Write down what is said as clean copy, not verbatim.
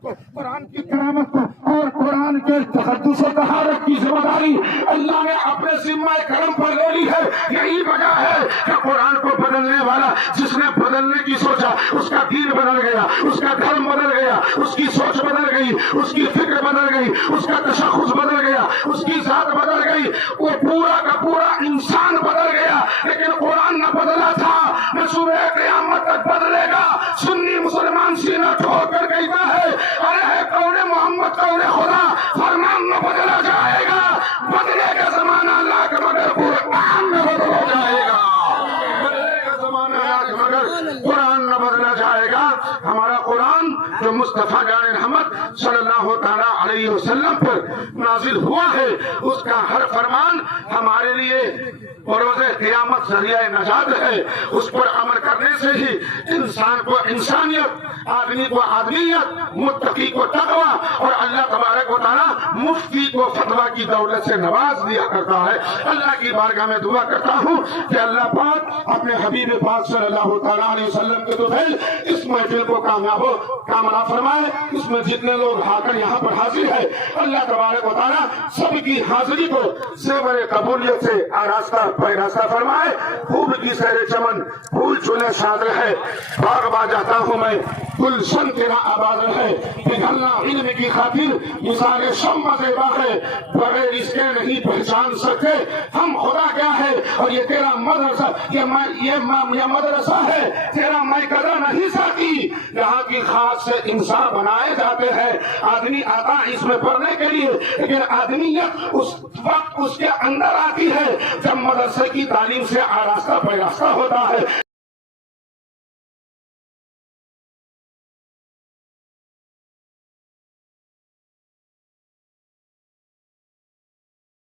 کو قرآن کی کرامت کو اور قرآن کے تقدس و طہارت کی ذمہ داری اللہ نے اپنے ذمہ کرم پر لے لی ہے. یہی وجہ ہے کہ قرآن کو بدلنے والا جس نے بدلنے کی سوچا اس کا دین بدل گیا, اس کا دھرم بدل گیا, اس کی سوچ بدل گئی, اس کی فکر بدل گئی, اس کا تشخص بدل گیا, اس کی ذات بدل گئی, وہ پورا کا پورا انسان بدل گیا. لیکن قرآن نہ بدلا تھا نہ صبح قیامت تک بدلے گا. سنی مسلمان سینہ ٹھوک کر کہتا ہے ارے ہے قول محمد قول خدا, فرمان نہ بدلا جائے گا, بدلے کا زمانہ اللہ کا مگر قرآن نہ بدلا جائے گا. بدلے کا زمانہ اللہ کا مگر قرآن نہ بدلا جائے گا. ہمارا قرآن جو مصطفیٰ جان رحمت صلی اللہ تعالیٰ علیہ وسلم پر نازل ہوا ہے اس کا ہر فرمان ہمارے لیے بروز قیامت ذریعہ نجات ہے. اس پر عمل کرنے سے ہی انسان کو انسانیت, آدمی کو آدمیت, متقی کو تقوی اور اللہ تبارک و تعالی مفتی کو فتویٰ کی دولت سے نواز دیا کرتا ہے. اللہ کی بارگاہ میں دعا کرتا ہوں کہ اللہ پاک اپنے حبیب پاک صلی اللہ تعالیٰ علیہ وسلم کے دفعہ اس محفل کو کامرا فرمائے. اس میں جتنے لوگ آ کر یہاں پر حاضر ہے اللہ تبارک و تعالیٰ سب کی حاضری کو زیور قبولیت سے آراستہ پیراستہ فرمائے. خوب کی سیر چمن پھول چولے شاد رہے, باغ با جاتا ہوں میں گلشن تیرا آباد رہے. پگھلنا علم کی خاطر مثال شمع زیبا ہے, بغیر اس کے نہیں پہچان سکتے ہم خدا کیا ہے. اور یہ تیرا مدرسہ یہ مدرسہ ہے تیرا میں قدر نہیں ساتی. یہاں کی خاص سے انسان بنائے جاتے ہیں. آدمی آتا اس میں پڑھنے کے لیے لیکن آدمیت اس وقت اس کے اندر آتی ہے جب مدرسے کی تعلیم سے آراستہ پیراستہ ہوتا ہے.